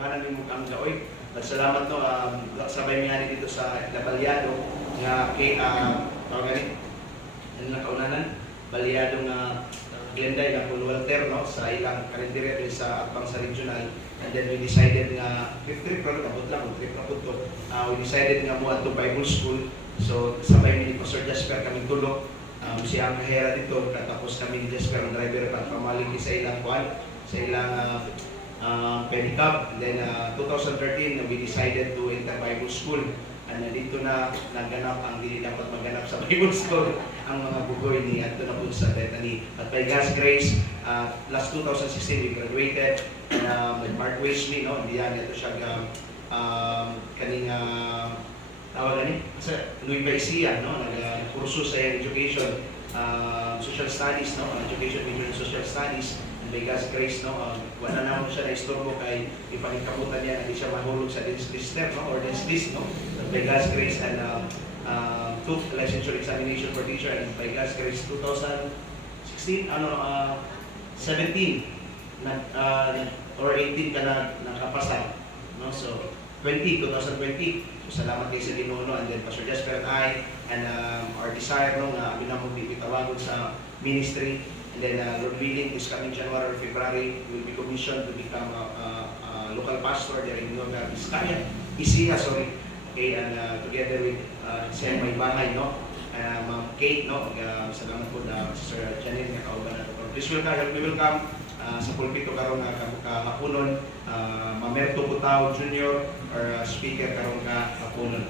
Gana ni mo ang gaoy. Salamat no, sabay nga dito sa Labalyado nga kay tawag gani ano na kaunanan Balyado nga Glenday na kung Walter no sa ilang karinderya sa atbang sa regional, and then we decided nga trip ra abot lang trip ra pud to. We decided nga mo adto Bible school, so sabay ni Pastor Jasper kami tulo, siya ang kahera dito, tapos kami ni Jasper ang driver pa pamalig sa ilang kuan sa ilang pedicab. And then 2013 we decided to enter Bible school, and dito na naganap ang dili dapat maganap sa Bible school ang mga bugoy ni Anto na po sa Bethany. But by God's grace, last 2016 we graduated, and Mark Wesley no, diyan ito siya kaning tawag gani sa Louis Paisia no, nag-kurso sa education, social studies no, education major in social studies. By God's grace, no, wala na siya na-istorbo kay ipanikabutan niya, hindi siya mahulog sa lister, no, or list, no. But by God's grace, and took licensure examination for teacher, and by God's grace, 2016, 17, or 18 ka na nakapasa, no, so 2020, so salamat kay sa Ginoo, and then Pastor Jasper and I, and our desire, no, nga binamog ipitawagon sa ministry. And then, Lord willing, this coming January or February, we will be commissioned to become a local pastor there in Nueva Vizcaya, Isiha, sorry. Okay, and together with siya may bahay, no? Ma'am Kate, no? Salamat po na Sister Janine, nga kauban nato. Please welcome, we welcome sa pulpito karon nga kahaponon, Mamerto Putao Jr. or speaker karon kahaponon.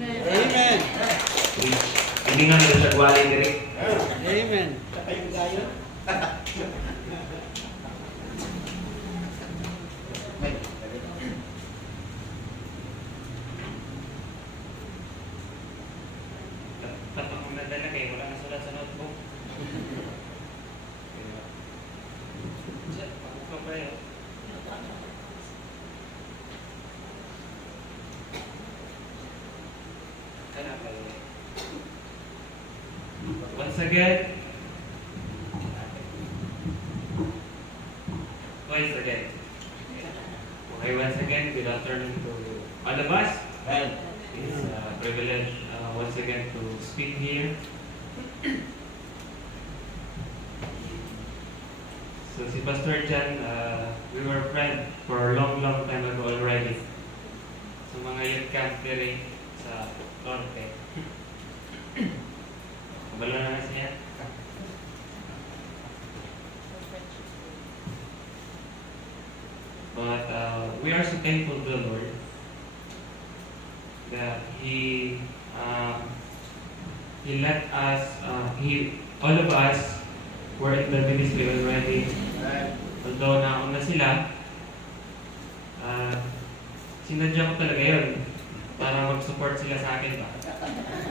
Amen. Amen. Hindi nga nila siya gwali direct. Amen. Ayun tayo. Tapos kung nadala kayo, wala na sulat sa notebook. Pagbuka pa yun. Once again, okay, once again, good afternoon to all of us. It's a privilege once again to speak here. So si Pastor Jan, we were friends for a long time ago already. So mga youth camp diri sa Norte. Kabalo na siya. But we are so thankful to the Lord that He let us, all of us were in the ministry already. Although nauna sila, sinadya ko talaga yun para mag-support sila sa akin ba?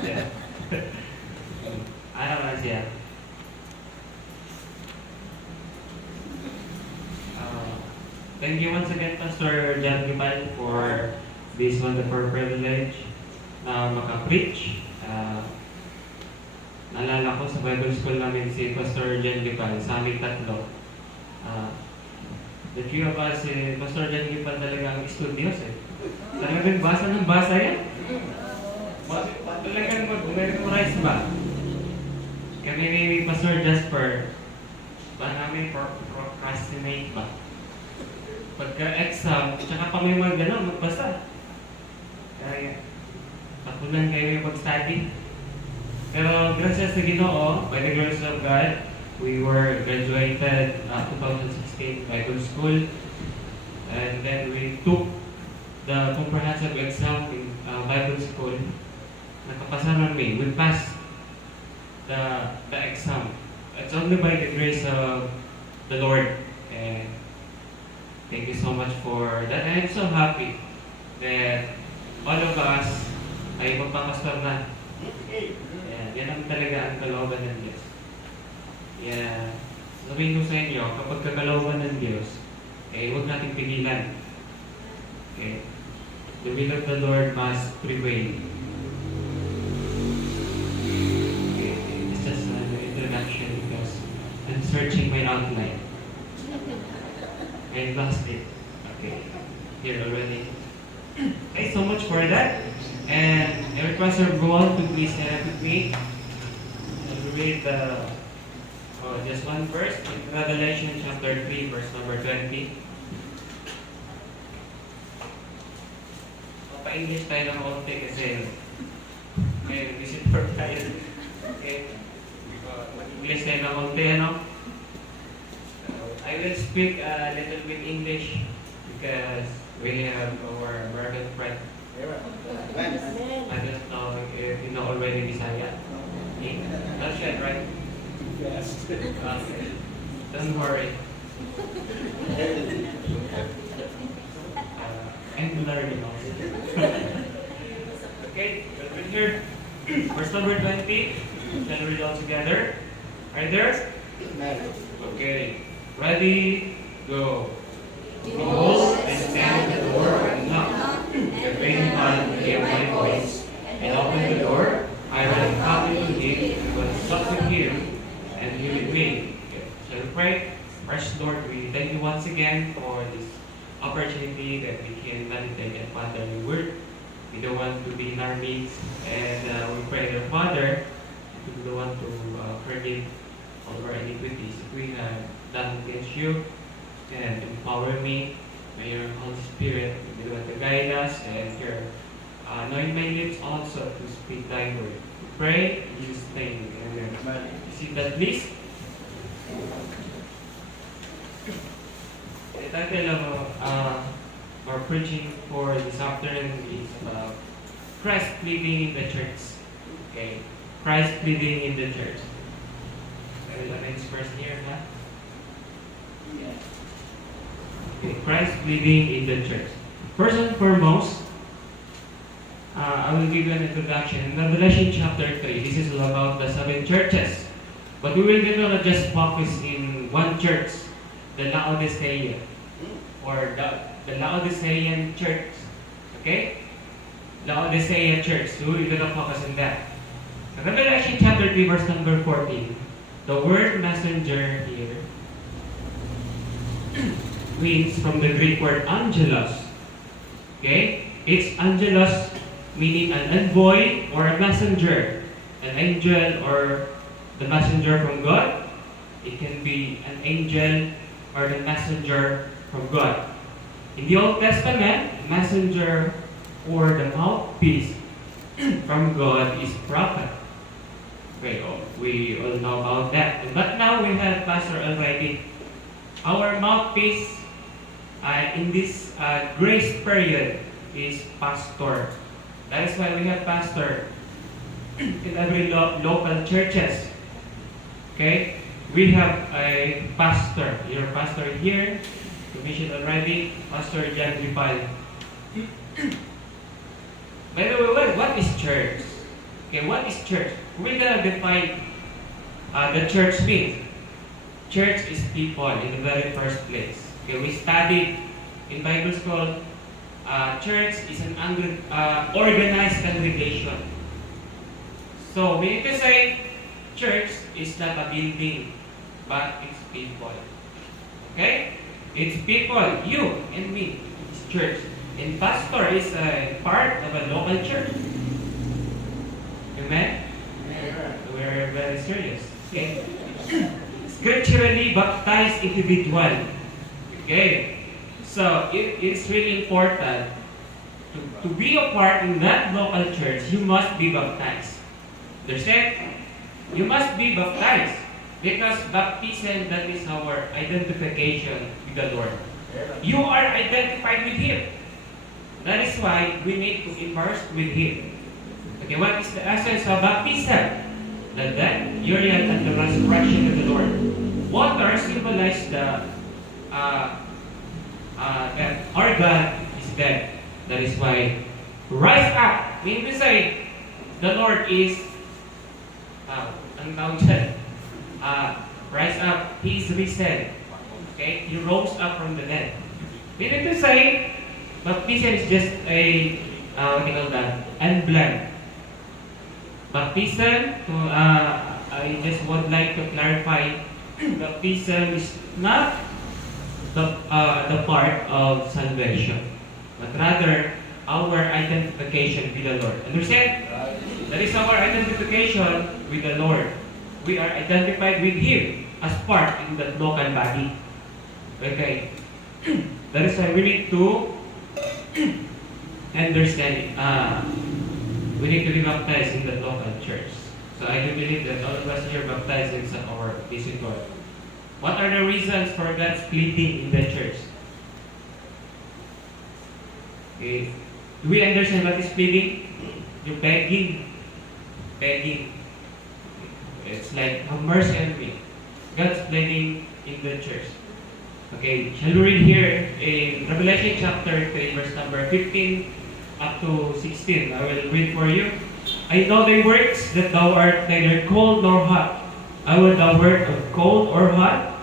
Yeah. Ano na siya? Thank you once again, Pastor Jan Gipan, for this wonderful privilege na maka-preach. Naalala ko sa Bible School namin si Pastor Jan Gipan, sa aming tatlo. The three of us, Pastor Jan Gipan talaga ang studios eh. Talagang basa ng basa yan. Talagang mag-memorize ba? Kami ni Pastor Jasper, ba namin procrastinate ba? Pagka-exam, tsaka pa may mga gano'n, magbasa. Kaya, patulan kayo yung pag-study. Pero, gracias sa Ginoo, by the grace of God, we were graduated 2016 Bible School. And then we took the comprehensive exam in Bible School. Nakapasa namin, we passed the exam. It's only by the grace of the Lord. And thank you so much for that. And I'm so happy that all of us ay magpapastor na. Yan ang talaga ang kalooban ng Diyos. Yeah. Sabihin ko sa inyo, kapag kakalooban ng Diyos, huwag nating pigilan. Okay? The will of the Lord must prevail. Okay. It's just an introduction because I'm searching my outline. I lost it. Okay, here already. Okay, so much for that. And I request everyone to please stand with me and read just one verse in Revelation chapter 3, verse number 20. Pa-English tayo ng konti kasi may visitor tayo. Okay. English tayo ng konti, ano? I will speak a little bit English because we have our American friend. I don't know if you know already Bisaya. Okay? Not yet, right? Yes. Okay. Don't worry. I'm learning also. Okay, we'll read here. Verse number 20. Shall we read all together? Right there? Okay. Ready? Go. Behold, I stand at the door and knock. If anyone hear my voice and open the door, I will come into him and will sup with him, and he with me. Okay. Shall we pray? Precious Lord, we thank you once again for this opportunity that we can meditate and ponder your word. We don't want to be in our midst, and we pray that Father, we don't want to forgive all our iniquities if we have done against you, and empower me. May your Holy Spirit be the one to guide us, and your anoint my lips also to speak thy word. We pray in Jesus' name. Amen. See that, please. The title of our preaching for this afternoon is about Christ leading in the church. Okay, Christ leading in the church. I will arrange first here, huh? Yes. Okay, Christ leading in the church. First and foremost, I will give you an introduction. In Revelation chapter 3, this is all about the 7 churches. But we will not just focus in one church, the Laodicea, or the Laodicean church. Okay? Laodicea church. So we're going to focus on that. Revelation chapter 3, verse number 14. The word messenger here means from the Greek word angelos. Okay? It's angelos, meaning an envoy or a messenger. An angel or the messenger from God. It can be an angel or the messenger from God. In the Old Testament, messenger or the mouthpiece from God is prophet. Okay, we all know about that. But now we have pastor already. Our mouthpiece in this grace period is pastor. That is why we have pastor in every local churches. Okay, we have a pastor. Your pastor here, commissioned already, Pastor John Ripal. By the way, what is church? Okay, what is church? We're gonna define the church means. Church is people in the very first place. Okay, we studied in Bible school. Church is an organized congregation. So we need to say church is not a building, but it's people. Okay? It's people, you and me. It's church. And pastor is a part of a local church. Amen? We're very serious. Okay? Scripturally baptized individual. Okay? So it's really important to be a part in that local church. You must be baptized. Understand? You must be baptized because baptism, that is our identification with the Lord. You are identified with Him. That is why we need to immerse with Him. Okay, what is the essence of baptism? The death, burial, and the resurrection of the Lord. Water symbolizes that our God is dead. That is why rise up. Meaning to say, the Lord is rise up. He is risen. Okay, He rose up from the dead. Meaning to say, baptism is just a what do you call that? Emblem. Baptism, I just would like to clarify, baptism is not the part of salvation, but rather our identification with the Lord. Understand? That is our identification with the Lord. We are identified with Him as part in that local body. Okay. That is why we need to understand it. We need to be baptized in the local church. So I do believe that all of us here baptized in our basic God. What are the reasons for God's pleading in the church? Okay. Do we understand what is pleading? You're begging. Begging. It's like, have mercy on me. God's pleading in the church. Okay, shall we read here in Revelation chapter 3, verse number 15 up to 16. I will read for you. I know thy works, that thou art neither cold nor hot. I will thou wert of cold or hot.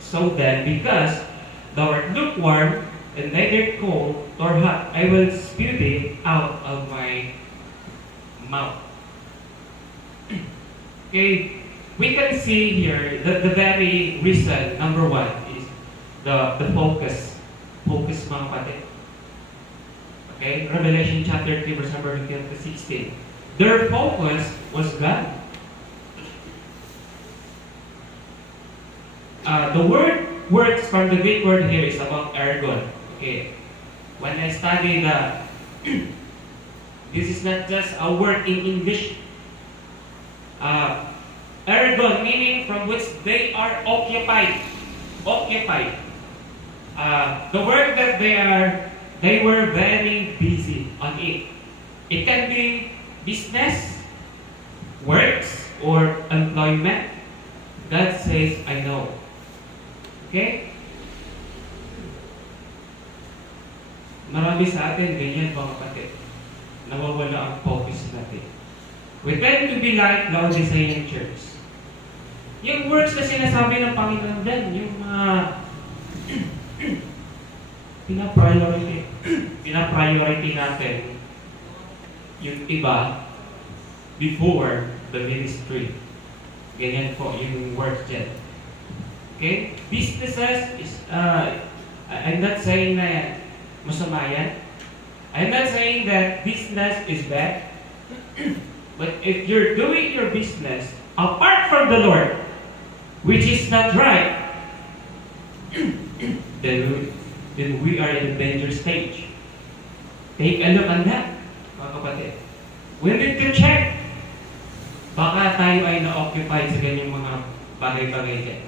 So then, because thou art lukewarm, and neither cold nor hot, I will spew thee out of my mouth. Okay, we can see here that the very reason, number one, is the focus. Focus, mga kapatid. Okay, Revelation chapter 3, verse number 15 to 16. Their focus was God. The word works from the Greek word here is about ergon. Okay, when I study this is not just a word in English. Ergon meaning from which they are occupied. Occupied. The work that they were very busy on it. It can be business, works, or employment. God says, I know. Okay? Marami sa atin, ganyan mga kapatid. Nawawala ang focus natin. We tend to be like the Laodicean church. Yung works na sinasabi ng Panginoon din, yung pinapriority natin yung iba before the ministry. Ganyan po yung works dyan. Okay? Businesses is, I'm not saying na masama yan. I'm not saying that business is bad. But if you're doing your business apart from the Lord, which is not right, then we are in a danger stage. Take a look on that, mga kapatid. We need to check. Baka tayo ay na-occupied sa ganyang mga bagay-bagay dyan.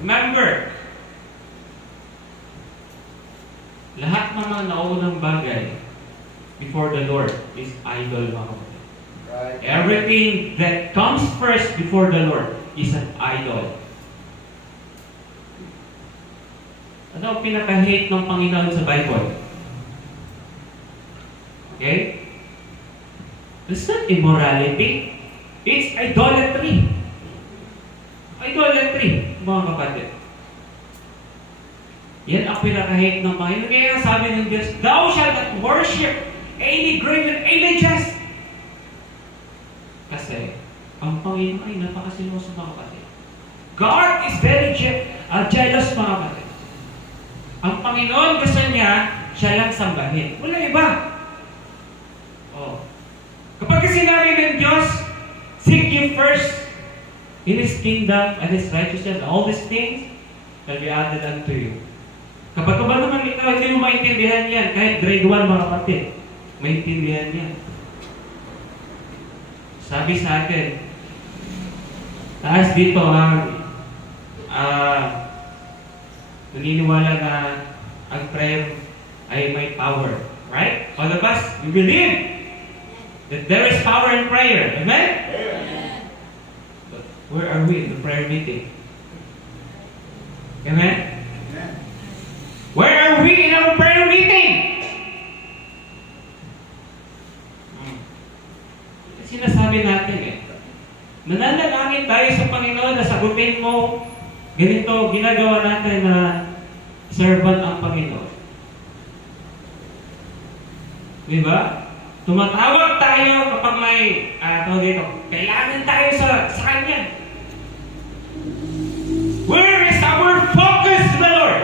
Remember, lahat ng mga naunang bagay before the Lord is idol, mga kapatid. Right. Everything that comes first before the Lord is an idol. Ano ang pinaka-hate ng Panginoon sa Bible? Okay? It's not immorality. It's idolatry. Idolatry, mga kapatid. Yan ang pinaka-hate ng Panginoon. Kaya sabi ng Diyos, thou shalt not worship any graven images. Kasi, ang Panginoon ay napakasiloso, mga kapatid. God is very jealous, mga kapatid. Ang Panginoon gusto niya, siya lang sambahin. Wala iba. Oh. Kapag sinabi ng Diyos, seek ye first in His kingdom and His righteousness, all these things shall be added unto you. Kapag ba naman ikaw, hindi mo maintindihan yan, kahit grade 1, mga kapatid, maintindihan yan. Sabi sa atin, taas dito ang naniniwala na ang prayer ay may power. Right? All of us, we believe that there is power in prayer. Amen? Amen. But where are we in the prayer meeting? Amen? Amen. Where are we in our prayer meeting? Sinasabi natin nananalangin tayo sa Panginoon na sagutin mo, ganito ginagawa natin na servant ang Panginoon. Diba? Tumatawag tayo kapag may kailangan tayo sa Kanya. Where is our focus, the Lord?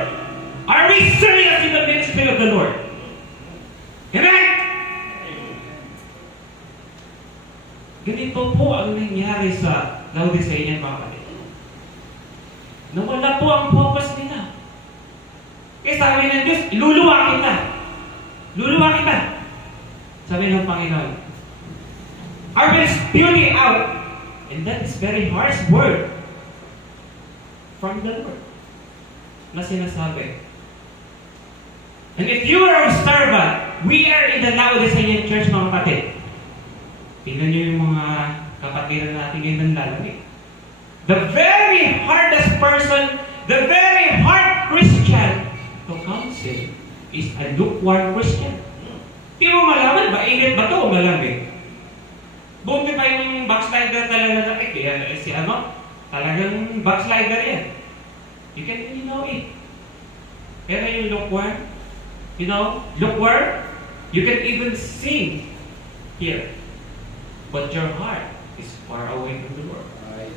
nangyari sa Laodicean mga kapatid? Nawala po ang focus nila. Kaya sabi ng Diyos, luluwa kita. Luluwa kita. Sabi ng Panginoon, I will spew thee out. And that is very harsh word from the Lord na sinasabi. And if you are a servant, we are in the Laodicean church mga kapatid. Tingnan niyo yung mga kapatiran natin ngayon ng lalaki. The very hardest person, the very hard Christian to counsel is a lukewarm Christian. Di mo malaman ba, init ba ito o malamig? Buti pa yung backslider talaga na kaya si talagang backslider yan. You can really know it. Pero yung lukewarm, lukewarm, you can even sing here. But your heart is far away from the Lord. Right.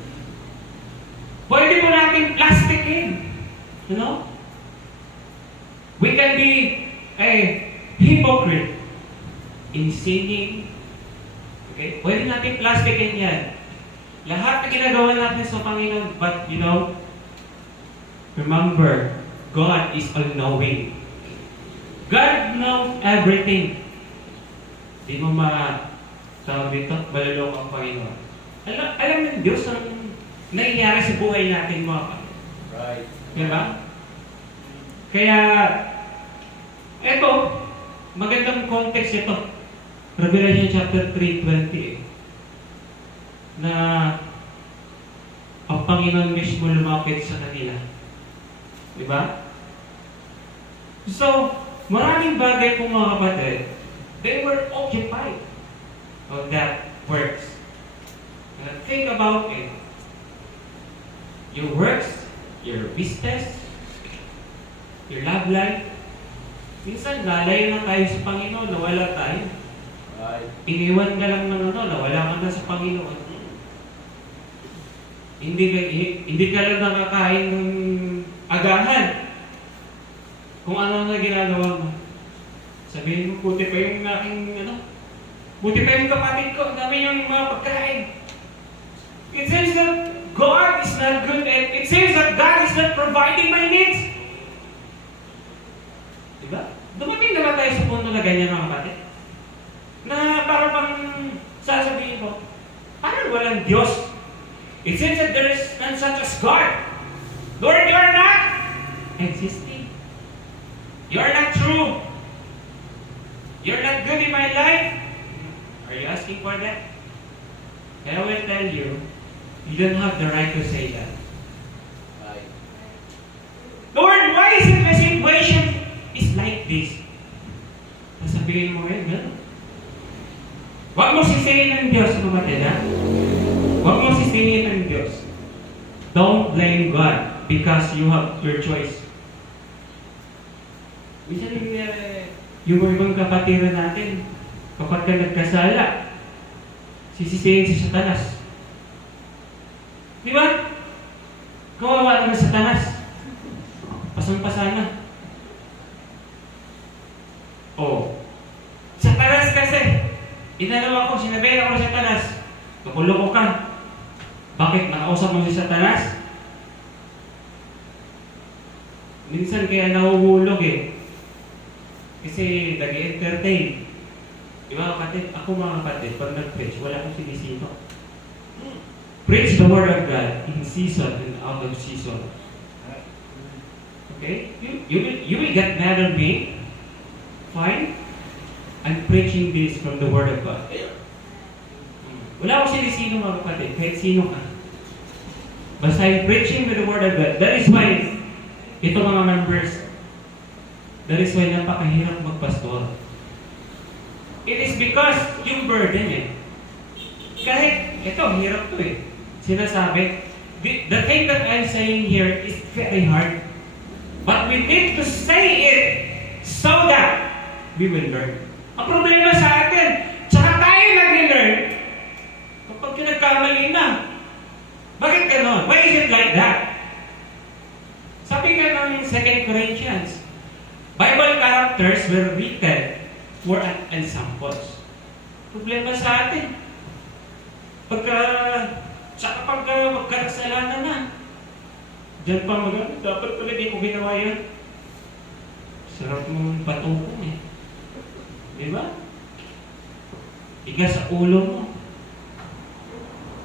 Pwede mo natin plastikin. We can be a hypocrite in singing. Okay? Pwede natin plastikin yan. Lahat na ginagawa natin sa Panginoon. But, remember, God is all-knowing. God knows everything. Di mo tawag dito, maluloko ang Panginoon. Alam ng Diyos ang nangyayari sa buhay natin mga kapatid. Right. Diba? Kaya, eto, magandang context ito. Revelation chapter 3:20 na ang Panginoon mismo lumapit sa kanila. Diba? So, maraming bagay po mga kapatid, they were occupied of that works. Think about it. Your works, your business, your love life. Minsan, lalayo na tayo sa Panginoon, nawala tayo. Right. Iniwan ka lang ng nawala ka na sa Panginoon. Hindi ka lang nakakain ng agahan. Kung ano na ginagawa mo. Sabihin mo, buti pa yung aking, buti pa yung kapatid ko, dami yung mga pagkain. It seems that God is not good and it seems that God is not providing my needs. Diba? Dumating na ba tayo sa punto na ganyan mga kapatid? Na para pang sasabihin ko, parang walang Diyos. It seems that there is none such as God. Lord, you are not existing. You are not true. You're not good in my life. Are you asking for that? I will tell you, you don't have the right to say that. Right. Lord, why is it my situation is like this? Sasabihin mo rin, gano'n. Huwag mo sisihin ng Diyos, kapatid, ha? Huwag mo sisihin ng Diyos. Don't blame God because you have your choice. Minsan yung ibang kapatiran natin, kapag ka nagkasala, sisisihin si Satanas. Di ba? Kawawa naman sa Satanas. Pasang-pasana. Oh. Satanas kasi. Inalaw ako, sinabihan ako sa Satanas. Kapuloko ka. Bakit? Nakausap mo si Satanas? Minsan kaya nahuhulog eh. Kasi nag-entertain. Diba kapatid? Ako mga kapatid, pag nag-preach, wala akong sinisino. Preach the Word of God in season and out of season. Okay? You will get mad at me. Fine. I'm preaching this from the Word of God. Wala akong sinisino mga kapatid, kahit sino ka. Basta I'm preaching with the Word of God. That is why, ito mga members, that is why napakahirap magpastor. It is because yung burden eh. Kahit, ito, hirap to eh. Sinasabi, the thing that I'm saying here is very hard. But we need to say it so that we will learn. Ang problema sa atin, tsaka tayo nag-learn kapag kinagkamali na. Bakit ganon? Why is it like that? Sabi nga ng 2 Corinthians, Bible characters were written for ensamples. Problema sa atin, pagka Tsaka pag magkakasalanan na, diyan pa dapat pala di ko ginawa yan. Sarap mong patukong eh. Di ba? Iga sa ulo mo.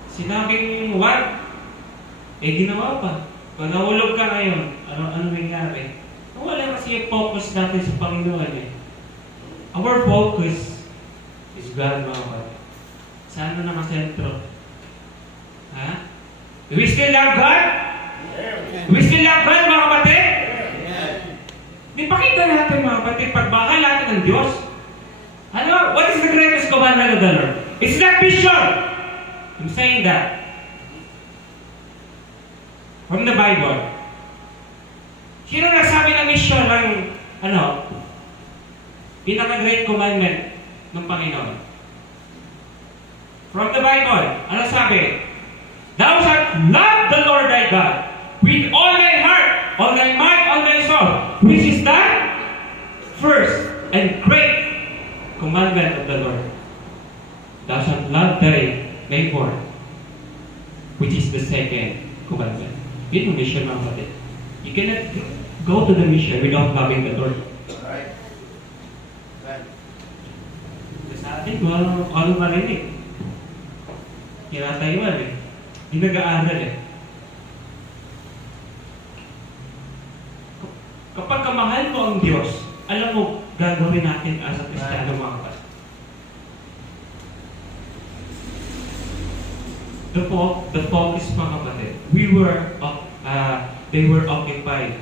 Sinabing wag, ginawa pa. Pag nahulog ka ngayon, ano nangyari? Wala kasi yung focus natin sa Panginoon eh. Our focus is God, mga kapatid. Saan na nakasentro? Ha? Do we still love God? Do we still love God, mga kapatid? Di pakita natin, mga kapatid, pagmahal natin ng Diyos. Ano? What is the greatest commandment of the Lord? It's not vision. I'm saying that. From the Bible. Sino nagsabi ng mission ng, pinaka-great commandment ng Panginoon? From the Bible. Ano sabi? Thou shalt love the Lord thy God with all thy heart, all thy mind, all thy soul. Which is the first and great commandment of the Lord. Thou shalt love thy neighbor, which is the second commandment. Yun yung mission, mga kapatid. You cannot go to the mission without loving the Lord. Alright. Right. Sa atin, ano marinig? Kinatayuan eh. Di nag-aaral eh. Kapag kamahal mo ang Diyos, alam mo, gagawin natin as a Kristiyano, mga kapatid. The focus, mga kapatid, they were occupied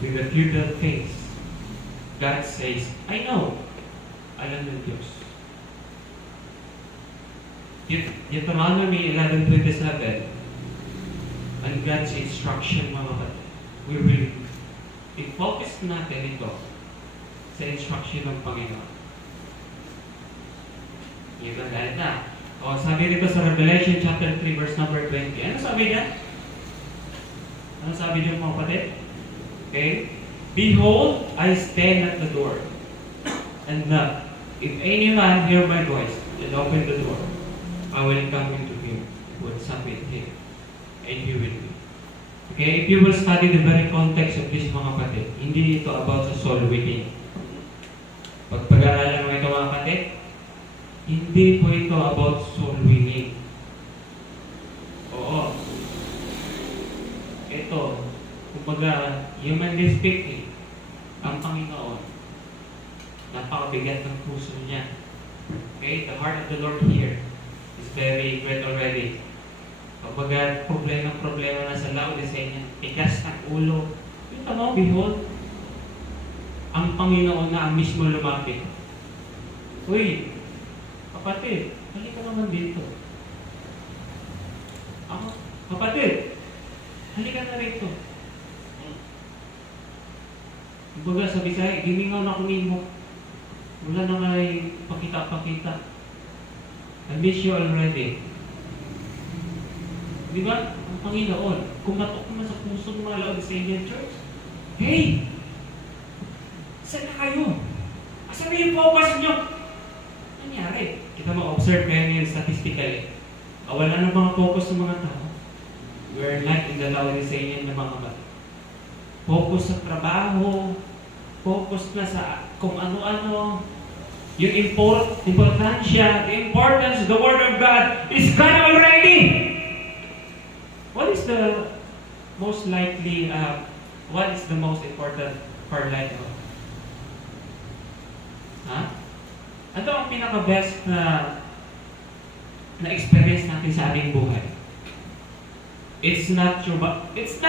with the futile things. God says, I know. Alam ng Diyos. Deuteronomy 11:27, and God's instruction, mga kapatid, we will i-focus natin ito sa instruction ng Panginoon. Yun ang dahil na. O, sabi dito sa Revelation chapter 3 verse number 20. Ano sabi niya? Ano sabi niyo, mga kapatid? Okay? Behold, I stand at the door and knock. If any man hear my voice and open the door, I will come into him, will sup with him, and he will be. Okay? If you will study the very context of this, mga kapatid, hindi ito about sa soul winning. Pag-aralan mo ito, mga kapatid, hindi po ito about soul winning. Oo. Ito, kumbaga, humanly speaking, ang Panginoon, napakabigat ng puso niya. Okay? The heart of the Lord here is very great already. Kumbaga, problema na sa Laodicea niya, tigas ng ulo. Yung mo, behold, ang Panginoon na ang mismo lumapit. Uy, kapatid, halika naman dito. Ako, kapatid, halika na rito. Kumbaga sa Bisaya, gimingaw na akong imo. Wala na ngay pakita-pakita. I miss you already. Di ba? Ang Panginoon, kumatok naman sa puso ng mga Laodicean Church. Hey! Saan na kayo? Asan na yung focus nyo? Nangyari? Kita ma-observe kayo ngayon statistically. Wala na mga focus ng mga tao. We're not in the Laodicean na mga kapatid. Focus sa trabaho, focus na sa kung ano-ano. Yung importansya, the importance of the Word of God is gone already. What is the most likely, what is the most important for life? Ano ang pinaka-best na experience natin sa ating buhay? It's not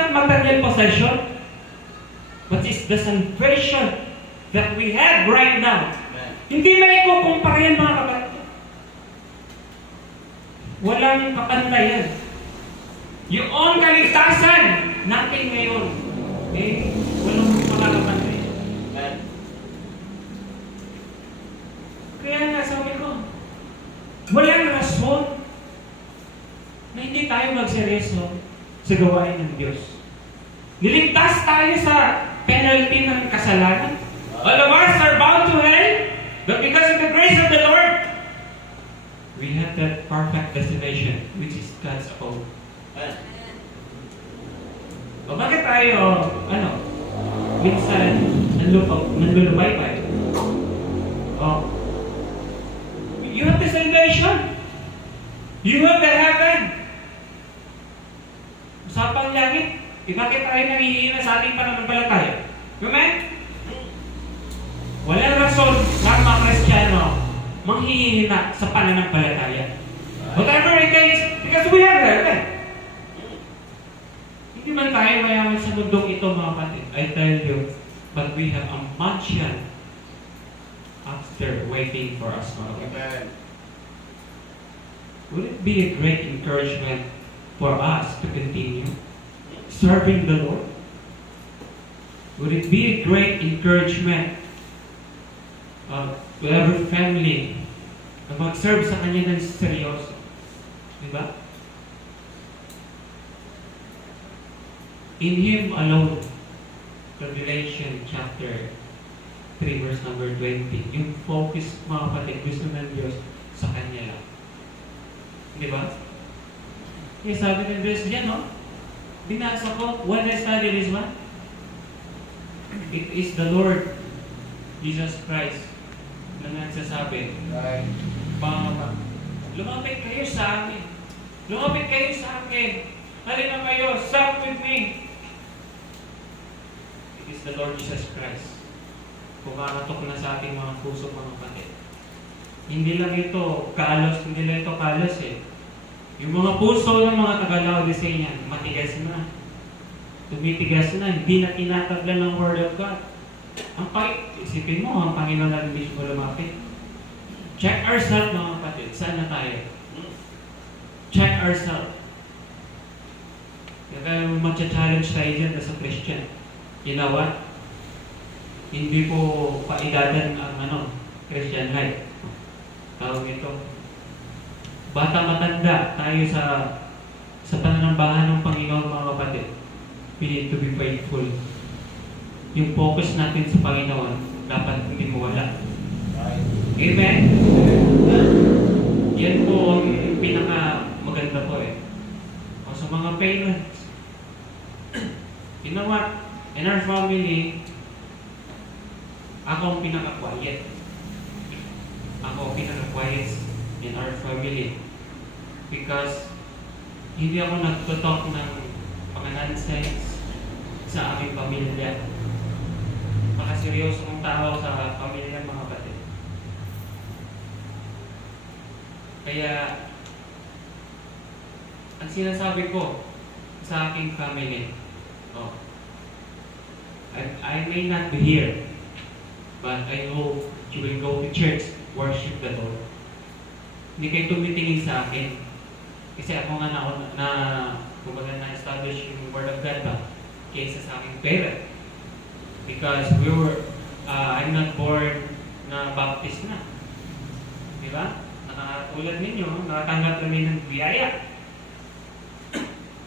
material possession, but it's the salvation that we have right now. Amen. Hindi may ikukumpara yan, mga kapatid. Walang kapantayan. Yung kaligtasan natin ngayon, walang makakapantayan. Amen. Kaya nga sabi ko, walang rason na hindi tayo magseryoso sa gawain ng Diyos. Niligtas tayo sa penalty ng kasalanan. All of us are bound to hell, but because of the grace of the Lord, we have that perfect destination, which is God's abode. Amen. O bakit tayo, minsan nanlulubaybay? Oh, you have the salvation. You have the heaven. Usapang langit. Bakit tayo nangihina sa ating pananampalataya? Amen? Walang rason ng mga Kristiyano manghihina sa pananampalataya. Whatever it takes, because we have heaven. Hindi man tayo mayaman sa mundong ito, mga kapatid. I tell you, but we have a mansion after waiting for us, mga kapatid. Amen. Would it be a great encouragement for us to continue serving the Lord? Would it be a great encouragement to every family na mag-serve sa Kanya ng seryoso? Diba? In Him alone, Revelation chapter 3 verse number 20, yung focus, mga kapatid, gusto ng Diyos sa Kanya lang. Diba? Kaya sabi ng Diyos dyan, no? Binasa ko, when I studied this one, it is the Lord Jesus Christ na nagsasabi, Right. lumapit kayo sa amin. Lumapit kayo sa akin. Halina kayo, sup with me. It is the Lord Jesus Christ. Kumakatok na sa ating mga puso, mga kapatid. Hindi lang ito kalos eh. Yung mga puso ng mga taga-Laodicea, matigas na. Tumitigas na, hindi na tinatablan ng Word of God. Isipin mo, ang Panginoon na mismo lumapit. Check ourselves, mga kapatid. Saan na tayo? Check ourselves. Kaya mag-challenge tayo dyan as a Christian. You know what? Hindi po paidadan ang Christian life. Tawag ito. Bata matanda tayo sa pananambahan ng Panginoon, mga kapatid. We need to be faithful. Yung focus natin sa Panginoon dapat hindi mawala. Amen? Yan po ang pinaka maganda po eh. O sa mga parents, you know what? In our family, ako ang pinaka-quiet. Ako ang pinaka-quiet in our family. Because hindi ako nagtutok ng mga nonsense sa aming pamilya. Makaseryosong tao sa pamilya, mga kapatid. Kaya, ang sinasabi ko sa aking family, I may not be here, but I hope you will go to church, worship the Lord. Hindi kayo tumitingin sa akin. Kasi ako nga kumbaga na-establish yung Word of God ba, kaysa sa aking parent. Because I'm not born na Baptist na. Diba? Nakatulad ninyo, nakatanggap kami ng biyaya.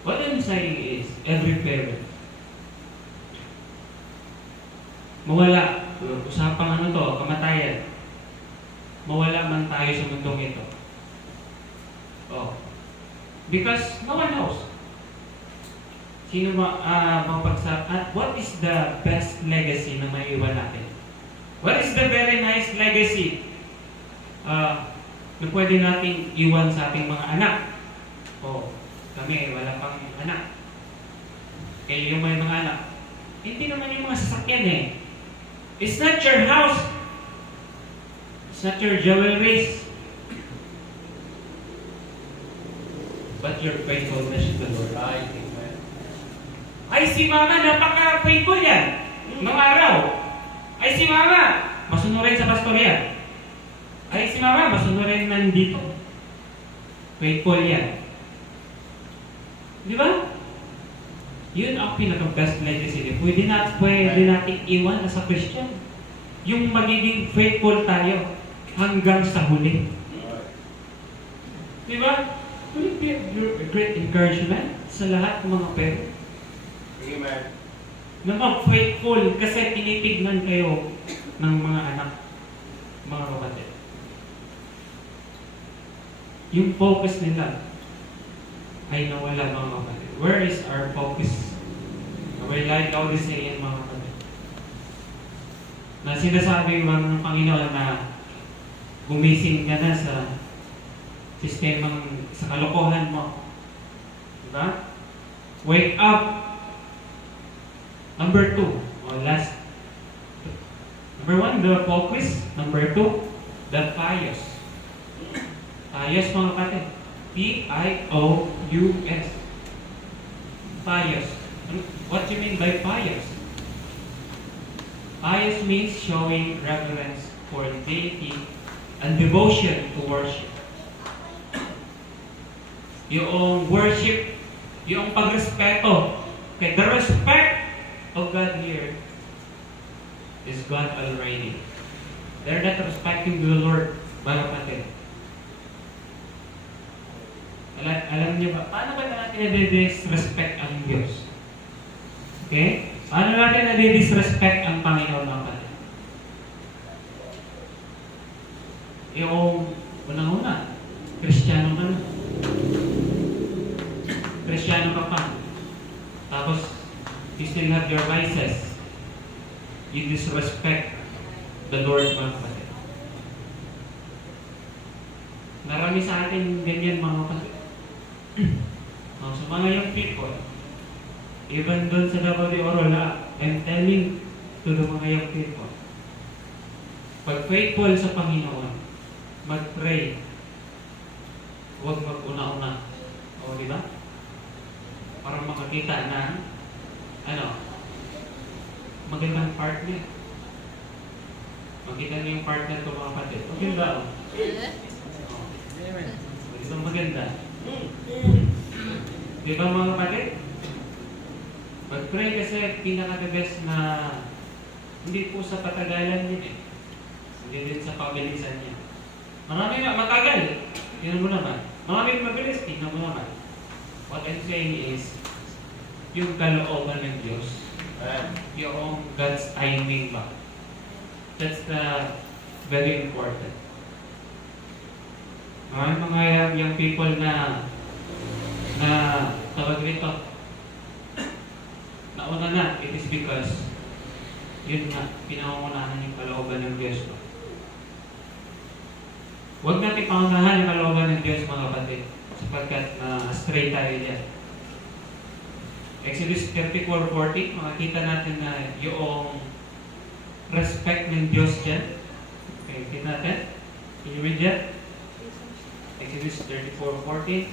What I'm saying is, every parent, mawala, usapang kamatayan, mawala man tayo sa mundong ito. Because no one knows. Sino at what is the best legacy na maiiwan natin? What is the very nice legacy na pwede nating iwan sa ating mga anak? Kami, wala pang anak. Kaya yung may mga anak, hindi naman yung mga sasakyan eh. It's not your house. It's not your jewelries. But your faithfulness to the Lord. Ay, si Mama, napaka-faithful yan. Mga araw. Ay, si Mama, masunurin sa pastorya. Ay, si Mama, masunurin nandito. Faithful yan. Di ba? Yun ang pinaka-best legacy. Pwede natin iwan as a Christian. Yung magiging faithful tayo hanggang sa huli. Di ba? Will it be a great encouragement sa lahat ng mga parents? Amen. Na mag-faithful kasi tinitignan kayo ng mga anak, mga kapatid. yung focus nila ay nawala mga kapatid. Where is our focus? We're like Laodicean mga kapatid. Na sinasabi ng Panginoon na gumising ka na sa sistemang, sa kalokohan mo. Diba? Wake up. Number 2, or last. Number 1, the focus. Number 2, the pious. Pious mga kapatid. P-I-O-U-S. Pious. What do you mean by pious? Pious means showing reverence for the deity and devotion to worship. Yung worship, yung pagrespeto. Okay, the respect of God here is God already. They're not respecting the Lord, mga kapatid. Alam niyo ba, paano ba natin na-disrespect ang Diyos? Okay? Paano natin na-disrespect ang Panginoon, mga kapatid? Yung unang-una, Kristiyano ka na. Kristiyano ka pa. Tapos, you still have your vices. You disrespect the Lord, mga kapatid. Marami sa atin ganyan, mga kapatid. Sa mga young people, even doon sa Davao de Oro na, I'm telling to the mga young people, pag faithful sa Panginoon, mag-pray, huwag mag-una-una. O, di ba? Para makakita ng magandang partner. Makita niyo yung partner ko, mga kapatid. Maganda, o. Amen. Isang maganda. Di ba, mga kapatid? Mag-pray kasi pinaka-the best na hindi po sa patagalan din eh. Hindi din sa pabilisan niya. Marami na matagal. Tingnan mo naman. Marami mabilis. Tingnan mo naman. What I'm saying is, yung kalooban ng Diyos, yung God's timing ba? That's the very important. Mga young people na tawag rito, nauna na, it is because yun nga, pinangungunahan yung kalooban ng Diyos. Huwag natin pangunahan yung kalooban ng Diyos, mga kapatid, sapagkat stray tayo dyan. Exodus 34:40, makikita natin na yung respect ng Diyos dyan. Okay, kita natin. Can you read that? Exodus 34:40.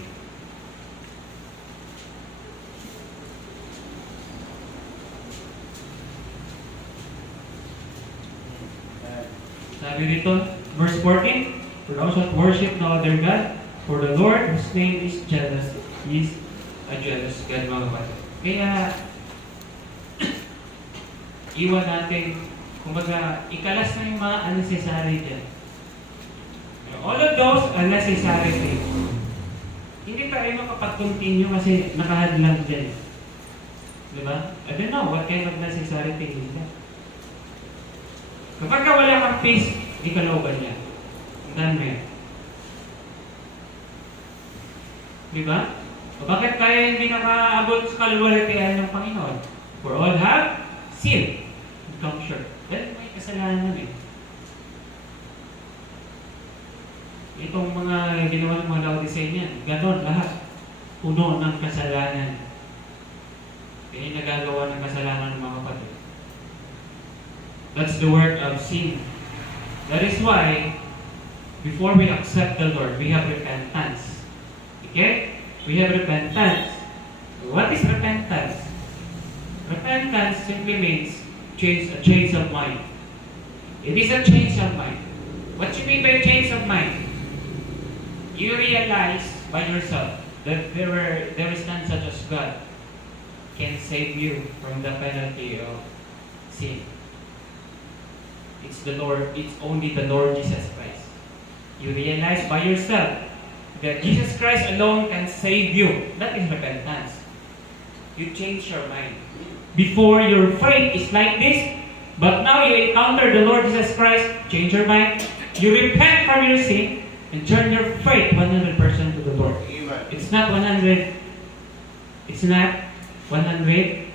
Sabi dito, verse 14, for thou shalt worship no other God, for the Lord whose name is jealous, is a jealous God, mga kapatid. Kaya, iwan natin, kumbaga, ikalas na yung mga unnecessary dyan. All of those unnecessary things. Hindi tayo makapag-continue kasi nakahadlang dyan. Diba? I don't know what kind of necessary thing is that. Kapag wala kang peace, di ka looban niya. Ang dami yan. Diba? O bakit tayo hindi nakaabot sa kaluwalhatian ng Panginoon? For all have sinned, become short. Dahil may kasalanan eh. Itong mga ginawa ng mga Laodicean, ganon lahat. Puno ng kasalanan. Kaya yung nagagawa ng kasalanan ng mga kapatid. That's the work of sin. That is why, before we accept the Lord, we have repentance. Okay? We have repentance. What is repentance? Repentance simply means a change of mind. It is a change of mind. What do you mean by a change of mind? You realize by yourself that there is none such as God can save you from the penalty of sin. It's the Lord, it's only the Lord Jesus Christ. You realize by yourself that Jesus Christ alone can save you. That is repentance. You change your mind. Before, your faith is like this, but now you encounter the Lord Jesus Christ, change your mind, you repent from your sin, and turn your faith 100% to the Lord. Amen. It's not 100, it's not 100,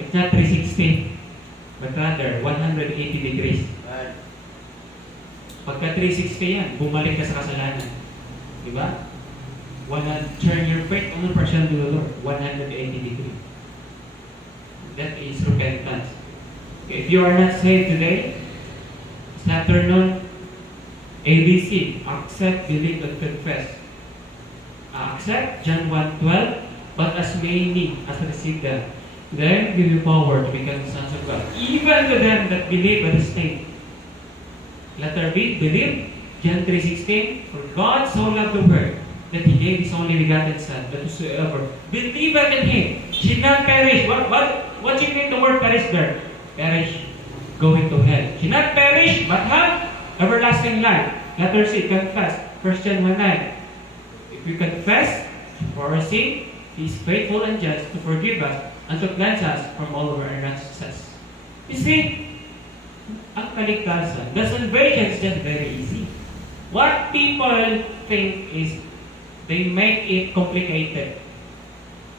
it's not 360, but rather 180 degrees. Amen. Pagka 360 yan, bumalik ka sa kasalanan. Diba? Turn your faith 100% to the Lord, 180 degrees. That is repentance. If you are not saved today, this afternoon, ABC, accept, believe, and confess. Accept, John 1:12, but as many as receive them, then give you power to become sons of God. Even to them that believe by His name. Letter B, believe, John 3:16, for God so loved the world that He gave His only begotten Son, that whosoever believeth in Him should not perish. What do you mean the word perish there? Perish, going to hell. Should not perish, but have everlasting life. Letter C, confess. 1 John 1:9. If we confess for our sin, He is faithful and just to forgive us and to cleanse us from all of our unrighteousness. You see, ang kaligtasan, the salvation is just very easy. What people think is they make it complicated.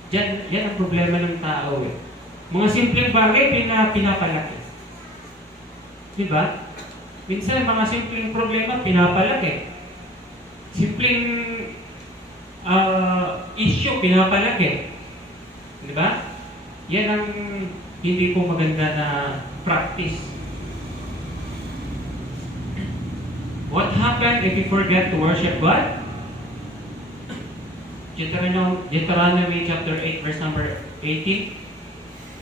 Yan ang problema ng tao eh. Mga simpleng bagay pinapalaki. Diba? Minsan mga simpleng problema pinapalaki. Simpleng issue pinapalaki. Diba? Yan ang hindi po maganda na practice. What happened if you forget to worship God? Deuteronomy chapter 8 verse number 18.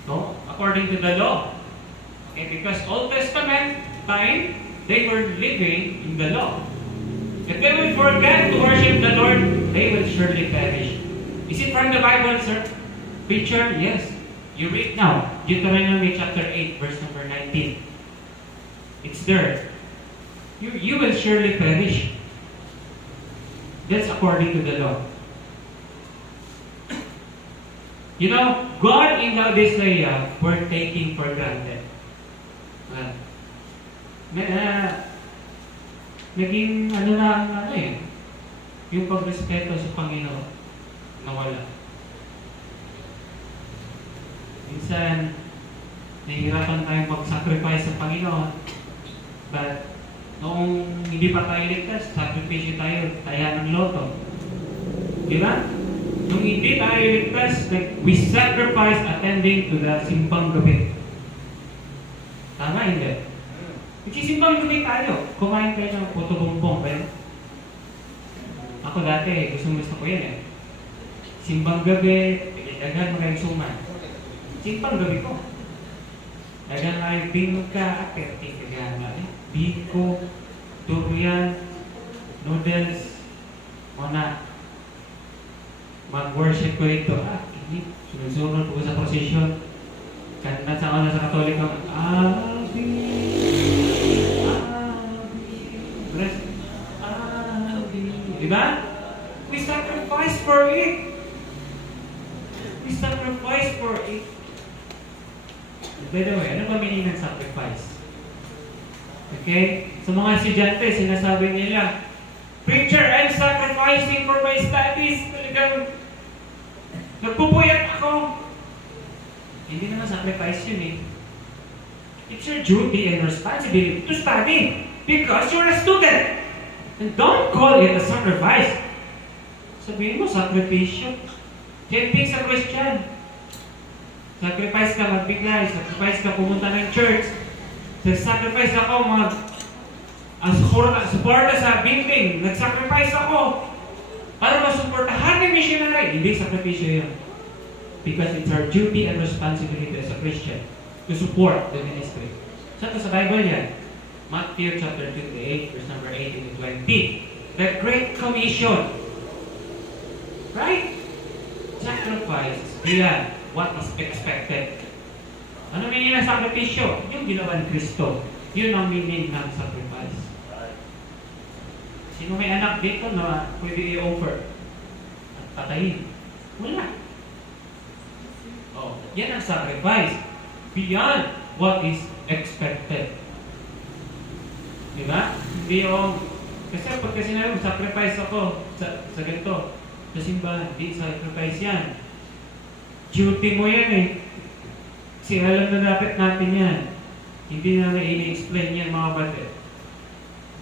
No? According to the law. Okay, because Old Testament time, they were living in the law. If they will forget to worship the Lord, they will surely perish. Is it from the Bible, sir? Preacher? Yes. You read now. Deuteronomy chapter 8 verse number 19. It's there. You will surely perish. That's according to the law. You know, God in Laodicea were taking for granted. Naging yung pagrespeto sa Panginoon nawala. Minsan, nahihirapan tayong mag-sacrifice sa Panginoon. But, noong hindi pa tayo ligtas, sacrifice tayo, taya ng loto. Di ba? Nung hindi tayo ligtas, we sacrifice attending to the simbang gabi. Tama, hindi? Nagsisimbang gabi tayo. Kumain tayo ng puto bumbong. Ako dati, gusto ko yan eh. Simbang gabi, daghan mga suman. Simbang gabi ko. Daghan mga bingka, aperte, daghan mga biko, durian, noodles, muna. Mag-worship ko ito. Sunod-sunod ko sa procession. Kanta sa ako na sa Katoliko. Abi. Diba? We sacrifice for it. We sacrifice for it. By the way, ano ba meaning ng sacrifice? Okay? Sa mga estudyante, sinasabi nila, Preacher, I'm sacrificing for my studies. Talagang nagpupuyat ako. Hindi naman sacrifice yun eh. It's your duty and responsibility to study because you're a student. And don't call it a sacrifice. Sabihin mo, sakripisyo. Same thing sa Christian. Sacrifice ka magbiglay, sacrifice ka pumunta ng church. Sacrifice ako suporta sa building. Nag-sacrifice ako para masuportahan ng missionary. Hindi sakripisyo yun. Because it's our duty and responsibility as a Christian to support the ministry. Saan sa Bible yan? Matthew chapter 28, verse number 18 to 20. The Great Commission. Right? Sacrifice beyond what is expected. Ano meaning ng sakripisyo? Yung ginawa ni Kristo. Yun ang meaning ng sacrifice. Sino may anak dito na pwede i-offer at patayin? Wala. Oh, yan ang sacrifice beyond what is expected. Diba? Hindi yung Kasi pagka sinabi, sacrifice ako sa ganito, sa simbahan, hindi sacrifice yan. Duty mo yan eh. Kasi alam na dapat natin yan. Hindi na i-explain yan mga kapatid.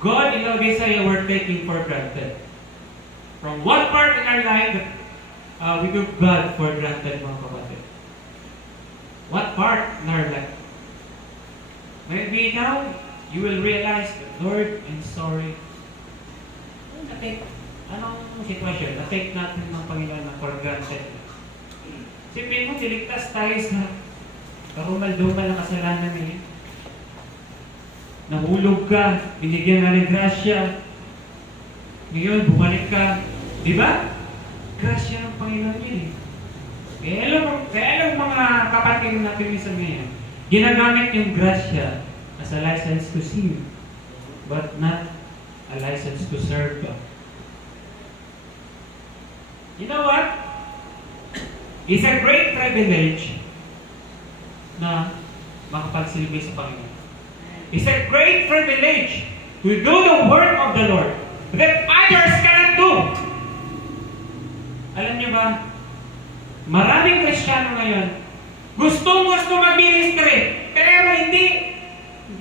God ilagay sa'yo, we're taking for granted. From what part in our life we took God for granted mga kapatid? What part in our life? Maybe now, you will realize that, Lord, I'm sorry. Anong sitwasyon? Na-take natin ng Panginoon na for granted. Sipin mo, niligtas tayo sa karumal-dumal na kasalanan niya. Nahulog ka, binigyan na ng grasya. Ngayon, bumalik ka. Di ba? Grasya ng Panginoon yun eh. Kaya alam mga kapatid natin minsan ngayon, ginagamit yung grasya as a license to sin, but not a license to serve God. You know what? It's a great privilege na makapagsilbi sa Panginoon. It's a great privilege to do the work of the Lord that others cannot do. Alam niyo ba, maraming Kristiyano ngayon gusto mag-ministry, pero hindi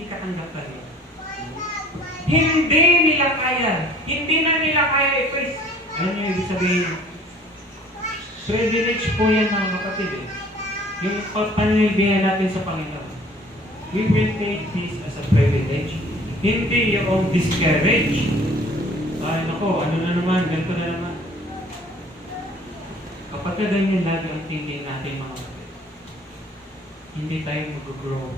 katanggap ka nila. Hindi nila kaya. Hindi na nila kaya i-praise. Alam niyo ibig sabihin? Privilege po yan mga kapatid eh. Yung panlilbihan natin sa Panginoon. We will take this as a privilege. Hindi yung discourage. Ay nako, ano na naman, ganito na naman. Kapag ganyan lagi ang tingin natin mga kapatid, hindi tayo mag-grow.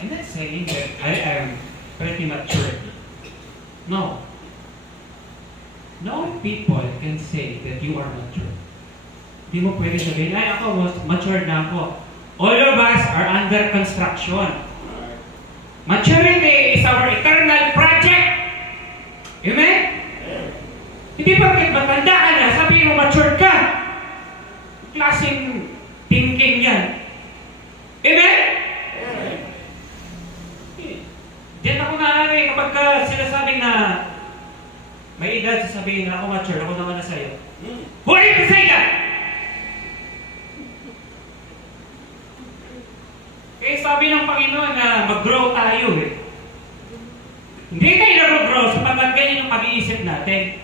I'm not saying that I am pretty mature. No. No people can say that you are mature. Hindi mo pwede sabihin, ay ako, mature na ako. All of us are under construction. Maturity is our eternal project. Amen? Hindi ba kahit matanda ka na, sabihin mo mature ka. Klaseng thinking yan. Amen? Diyan ako naanay kapag sinasabing na may edad sasabihin na ako mature, ako naman na sa'yo. Who are you to say that? Kaya sabi ng Panginoon na mag-grow tayo eh. Hindi tayo nag-grow sapagkat ganyan yung pag-iisip natin.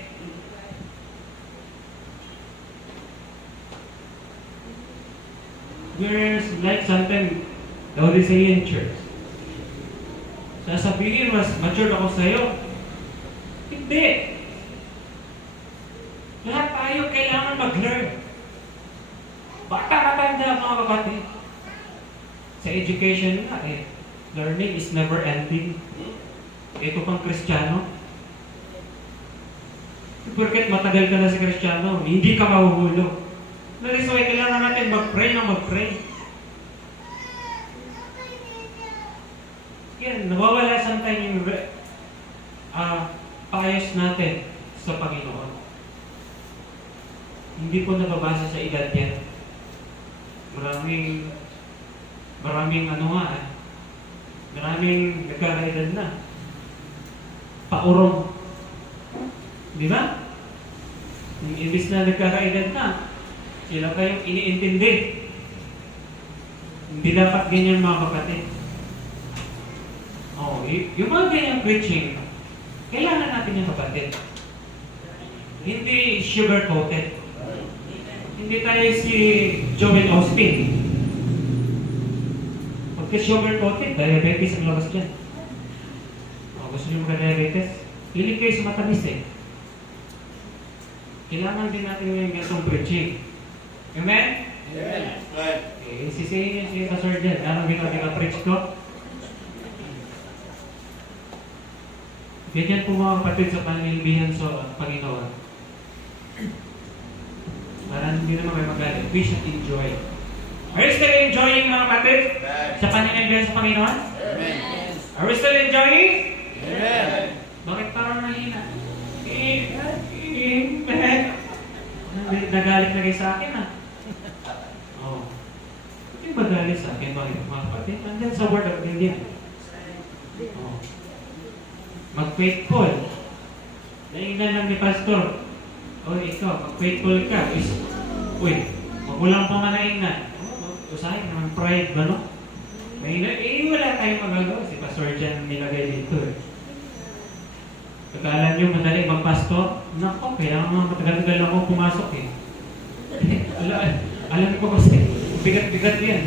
We're like something Laodicean church. Sasabihin mas mature ako sa'yo. Hindi. Lahat tayo kailangan mag-learn. Bata-matanda mga kapatid. Sa education nga eh, learning is never ending. Ito pang Kristiyano. Porket matagal ka na sa Kristiyano, hindi ka mahuhulog. That is why kailangan natin mag-pray na mag-pray. Yan, nawawala sometimes yung paayos natin sa Panginoon. Hindi po nababasa sa edad yan. Maraming nagkakaedad na. Paurong. Di ba? Imbis na nagkakaedad na, sila kayong iniintindi. Hindi dapat ganyan mga kapatid. Yung mga ganyang preaching, kailangan natin yung kapatid. Hindi sugar-coated. Hindi tayo si Joel Osteen. Pagka sugar-coated, diabetes ang labas dyan. Gusto nyo magka-diabetes? Hilig kayo sa matamis eh. Kailangan din natin yung ganitong preaching. Amen? Amen. Sisihin niyo si Pastor Jen. Anong ginagawa-preach ko? Ganyan po mga kapatid sa panlilbihan sa Panginoon. Parang hindi naman kayo magalit. We should enjoy. Are you still enjoying mga kapatid? Sa panlilbihan sa Panginoon? Amen. Are we still enjoying? Amen. Bakit parang mahina? Amen. Nagalit na kayo sa akin ah. Oh. Hindi ba galit sa akin mga kapatid? Nandyan sa Word of God yan. Oh. Mag-faithful. naingnan lang ni Pastor. O ikaw, pag-faithful ka, uy, magulang pa man naingnan. Usahin naman pride ba, no? Wala tayong magagawa. Si Pastor Jan nilagay dito eh. Akala nyo madali mag-pastor? Nako, kaya nga matagal-tagal ako pumasok eh. Alam ko kasi, bigat-bigat yan.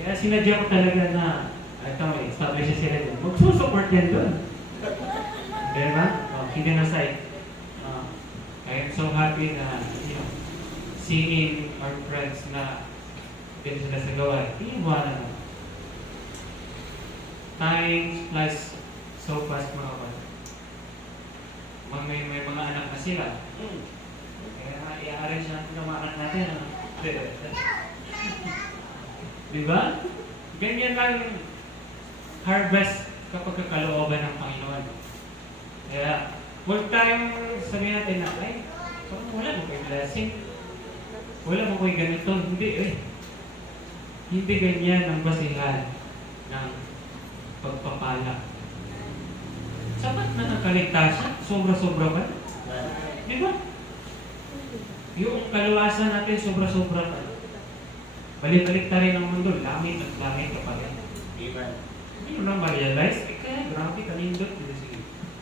Kaya sinadya ko talaga na, establish na sila doon. Magsusupport yan doon. Diba? Kidding aside. I am so happy na, seeing our friends na din sila sa gawa. Iiwanan mo. Time flies so fast mga kapatid. May mga anak na sila. Kaya i-arrange natin ang mga anak natin. Diba? Ganyan lang yung harvest kapag kakalooban ng Panginoon. Kaya, huwag tayong sabihin natin na, ay, wala mo kayo blessing. Wala mo kayo ganito. Hindi, hindi ganyan ang basihan ng pagpapala. Sapat na ng kaligtasan? Sobra-sobra ba? Di ba? Yung kaluwasan natin, sobra-sobra pa. Balik-balik ta rin ang mundo, langit at langit ka pa rin. Amen. Hindi mo na ma-realize, kaya grabe kanindot.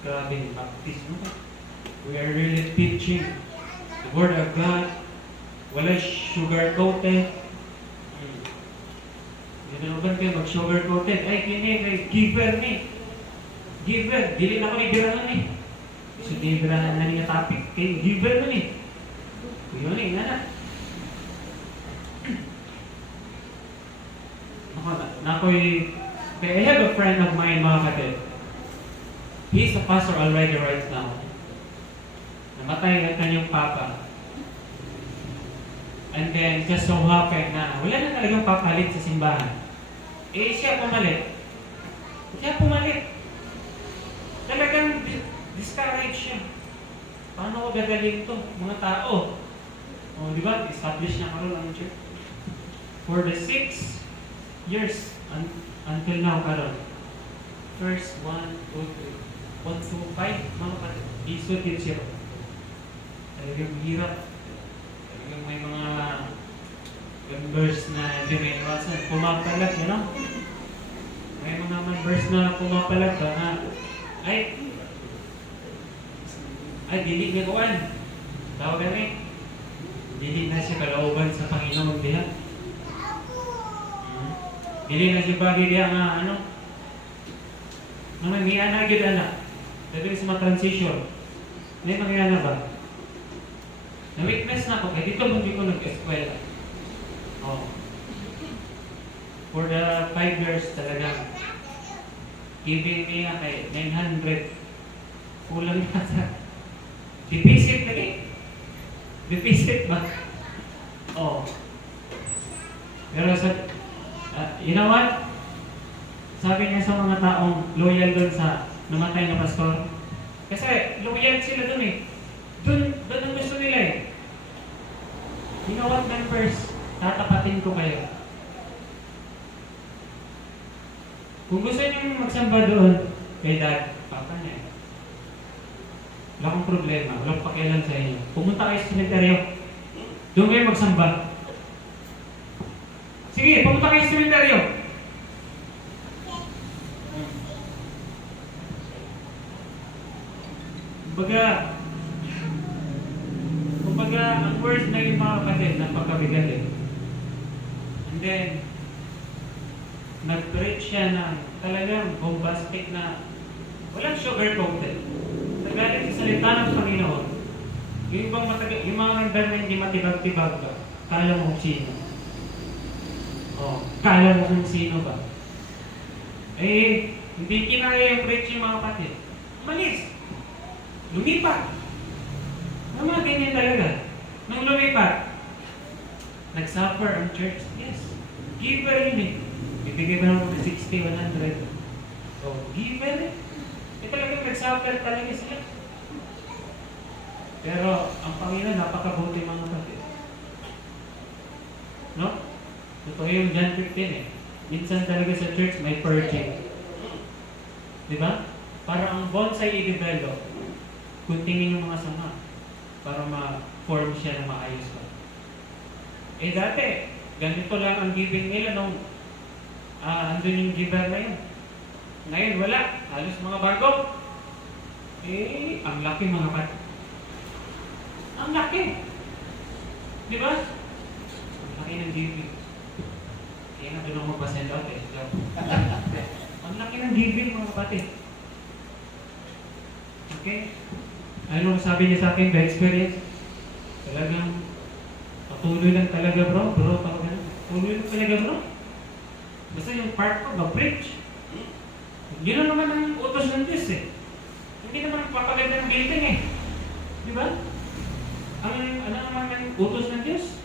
Grabe yung baptism. We are really teaching the Word of God. Wala sugar-coated. Hindi na naman kayo mag-sugar-coated. Ay, kini, giver ni. Giver, dili na ko ni birahan ni. So, di birahan na niya topic. Kaya giver mo ni. Kuyo ni, nga I have a friend of mine, mga kapatid. He's a pastor already right now. Namatay ang kanyang papa. And then, just so happened na wala na talagang papalit sa simbahan. Siya pumalit. Talagang discourage siya. Paano ko gagaling to? Mga tao. Di ba? Establish niya karoon ang church. For the 6 years until now karoon. First, 1, 2, 3, 1, 2, 5, mga kapatid. Isot yun siya. Talagang hirap. Talagang may mga members na hindi may iwasan. Pumapalag, May mga members na pumapalag ba na ay, dili na kuwan. Tawag kami. Dili na siya kalooban sa Panginoon diha. Dili na siya bagay diha nga, may may anak yun anak. Dali sa mga transition. May mga anak ba? Na-witness na ako, kaya dito hindi ko nag-eskwela. For the 5 years talagang giving niya kay 900. Kulang na sa deficit lagi. Deficit ba? Pero you know what? Sabi niya sa mga taong loyal doon sa namatay na pastor. Kasi loyal sila doon eh. Doon ang gusto nila eh. You know what, members? Tatapatin ko kayo. Kung gusto niyo magsamba doon, kay dad, papa niya. Wala akong problema, wala akong pakialam sa inyo. Pumunta kayo sa sementeryo. Doon kayo magsamba. Sige, pumunta kayo sa sementeryo. Kumbaga, ang words na yung mga kapatid, napakabigat eh. And then, nag-preach siya ng talagang bombastic na walang sugar-coated. Nagaling sa salita ng Panginoon. Yung ibang yung mga member na hindi matibag-tibag ka, kala mo kung sino. Kala mo kung sino ba? Hindi kinaya yung preach yung mga kapatid. Malis! Lumipat! Mga ganyan talaga. Nung lumipat, nag-suffer ang church. Yes. Giver yun eh. Ibigay ba naman 60, 100? Giver eh. Talagang nag-suffer talaga sila. Pero, ang Panginoon, napakabuti mga kapatid. No? Totoo yung John 15 eh. Minsan talaga sa church may purging. Diba? Para ang bonsai i-develop, kuntingin yung mga sama para ma-form siya na maayos pa. Eh dati, ganito lang ang giving nila nung andun yung giver na yun. Ngayon wala, halos mga bago. Eh, ang laki mga pat. Ang laki. Di ba? Ang laki ng giving. Kaya nga doon ako magpa-send out eh. So, ang laki ng giving mga kapatid. Okay? Ano sabi niya sa akin by experience? Talagang patuloy lang talaga bro. Patuloy lang talaga bro. Basta yung part ko, mag-preach. Yun na naman ang utos ng Diyos eh. Hindi naman papaganda ng building eh. Di ba? Ang ano naman ang utos ng Diyos?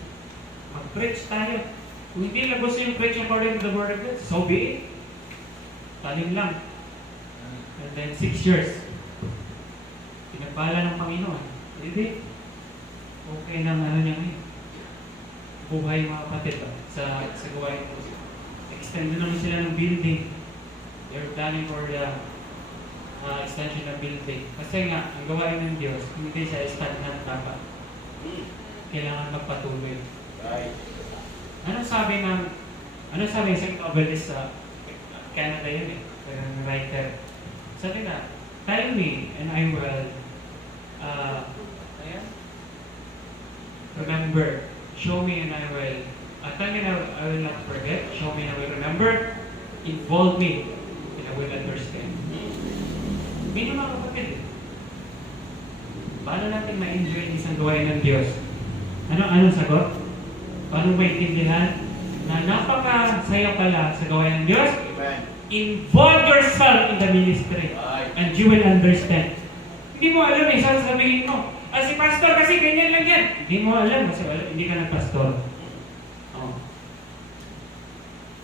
Mag-preach tayo. Kung hindi lang gusto yung preach according to the word of God, so be it. Talim lang. And then 6 years. Pinagpala ng Panginoon. Hindi. Okay nang ano niya ngayon. Buhay mga kapatid sa gawain ko. Extend na naman sila ng building. They're planning for the extension ng building. Kasi nga, ang gawain ng Diyos, hindi siya stagnant dapat. Kailangan magpatuloy. Right. Anong sabi ng St. Obelis sa Canada yun eh, ng writer. Sabi na, tell me and I will remember. Show me and I will tell me and I will not forget. Show me and I will remember. Involve me and I will understand. Hindi mga kapatid. Paano natin ma-enjoy ang isang gawain ng Diyos? Anong sagot? Paano maintindihan na napakasaya pala sa gawain ng Diyos? Amen. Involve yourself in the ministry and you will understand. Hindi mo alam eh, sasabihin mo, si pastor kasi ganyan lang yan. Hindi mo alam kasi hindi ka nag-pastor. Oh.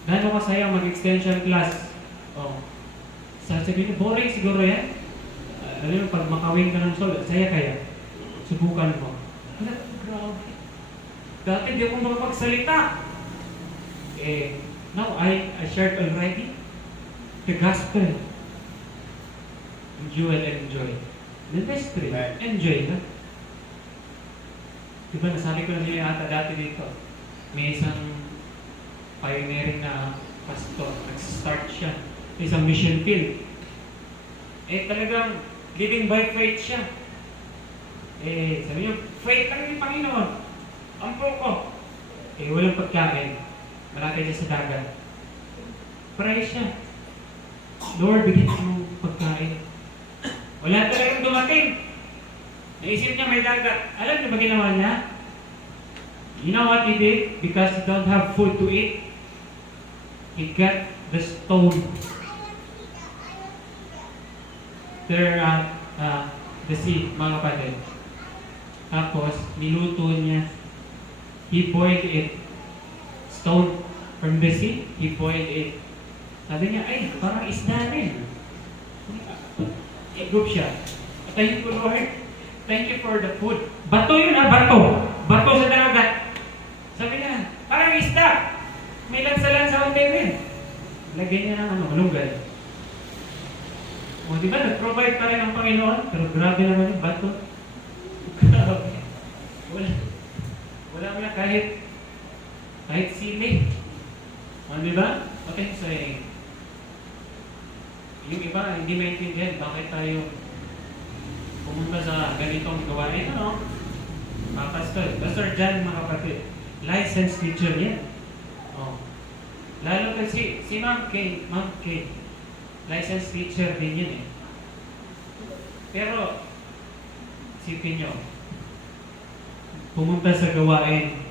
Gano'n kasaya mag-extension class. Oh. Sasabihin mo, boring siguro yan. Alam mo, pag makawin ka ng sol, saya kaya. Subukan mo. Grabe. Dati di ako makapagsalita. Now I shared already the gospel. You will enjoy. The mystery. Enjoy na. Diba nasabi ko na niya ata dati dito. May isang pioneering na pastor. Nag-start siya. Isang mission field. Talagang living by faith siya. Sabi niyo, faith lang yung Panginoon. Ang ko. Walang pagkain. Malapit siya sa dagat. Pray siya. Lord, bigyan mo pagkain. Wala talagang dumating. Naisip niya may dagat. Alam niyo ba ginawa niya? You know what he did? Because he don't have food to eat, he got the stone. There the sea, mga kapatid. Tapos, niluto niya. He boiled it. Stone from the sea, he boiled it. Sabi niya, ay, parang isda rin. I-group siya. Thank you, Lord. Thank you for the food. Bato yun bato. Bato sa dagat. Sabi niya, parang isda. May lansa-lansa ang rin. Lagyan niya ng malunggay. O, di ba, nag-provide pa rin ang Panginoon, pero grabe naman yung bato. Grabe. Wala mo na kahit sili. O, di ba? What I'm saying? Yung iba, hindi maintindihan bakit tayo pumunta sa ganitong gawain, ano? Mga pastor. Pastor John, mga kapatid. Licensed teacher yan. O. Lalo kasi, si Ma'am Kay, licensed teacher din yun eh. Pero, isipin nyo, pumunta sa gawain,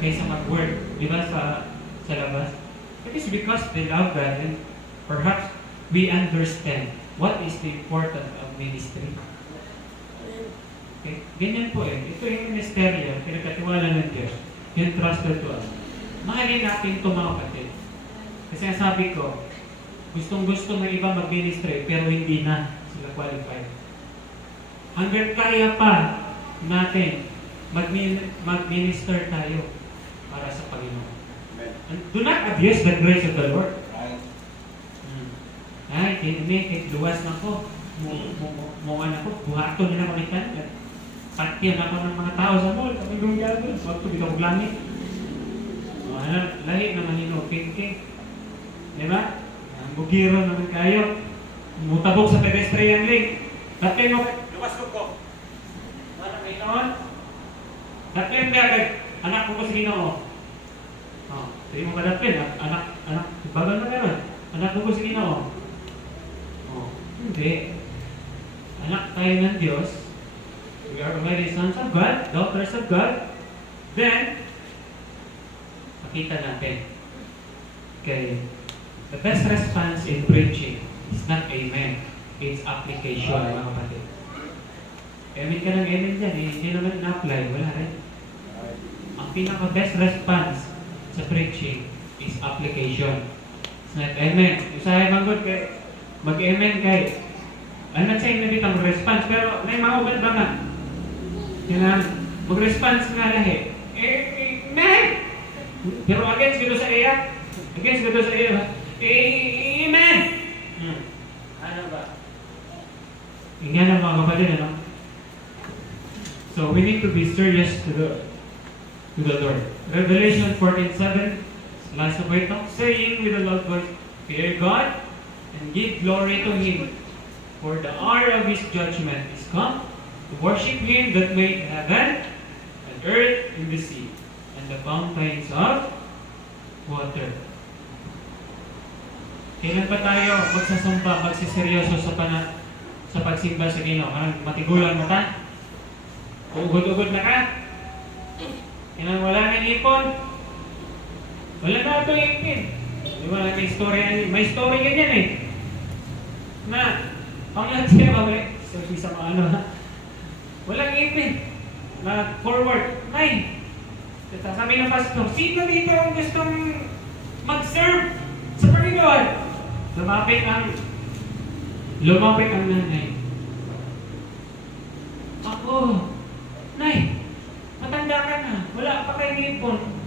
kaysa mag-work, di ba sa labas? It is because they love God and perhaps we understand what is the importance of ministry. Okay? Ganyan po eh. Ito yung ministeryo, pinagkatiwala ng Diyos, yung trusted to us. Mahalin natin ito mga kapatid. Kasi sabi ko, gustong-gusto ng iba mag-ministry pero hindi na sila qualified. Hanggang kaya pa natin mag-minister tayo para sa Panginoon. And do not abuse the grace of the Lord. Ay, kinimik, luwas na ko. Mo anak ko, buhato nila kulitan. Patiyan ako ng mga tao sa mall. Kami gumagabon. Huwag ito bitong langit. Lahi naman hino, king. Diba? Ang bugiro naman kayo. Mutabok sa pedestrian lane. Dapat mo, luwas ko. Wala kayo noon. Dapat ka, anak ko sa Ginoo. Sabi mo ka dapat, anak, bagal na meron. Anak ko sa Ginoo. Hindi. Anak tayo ng Diyos. We are already sons of God, daughters of God. Then, makita natin. Okay. The best response in preaching is not amen. It's application, mga kapatid. Amen ka ng amen dyan, hindi naman na-apply. Wala rin. Ang pinaka-best response sa preaching is application. It's not amen. Usahay manggod kay mag-amen kay I'm not saying na ditang response, pero may maugad ba nga? Kailangan mag-response nga lahi. Amen! Pero against gito sa iya, amen! Ano ba? Ingyan ang mga kapatid, ano? So we need to be serious to the Lord. Revelation 14:7, last of it, saying with a loud voice, fear God and give glory to Him, for the hour of His judgment is come, to worship Him that made heaven and earth and the sea, and the fountains of water. Kailan pa tayo magsasamba, magsiseryoso sa pagsimba sa Ginoo? Anong matigulan mo ta? Ugod-ugod na ka? Kailan wala nang ipon? Wala na ito ipin. Di ba, may story ganyan eh. Na, panglat siya ba, sabi sa mga ano ha? Walang ipin. Na forward, 9. Sabi ng pastor, sino dito ang gustong mag-serve sa Panginoon? Lumapit ang nanay. Ako, nay, matanda ka na, wala pa kayo ipon.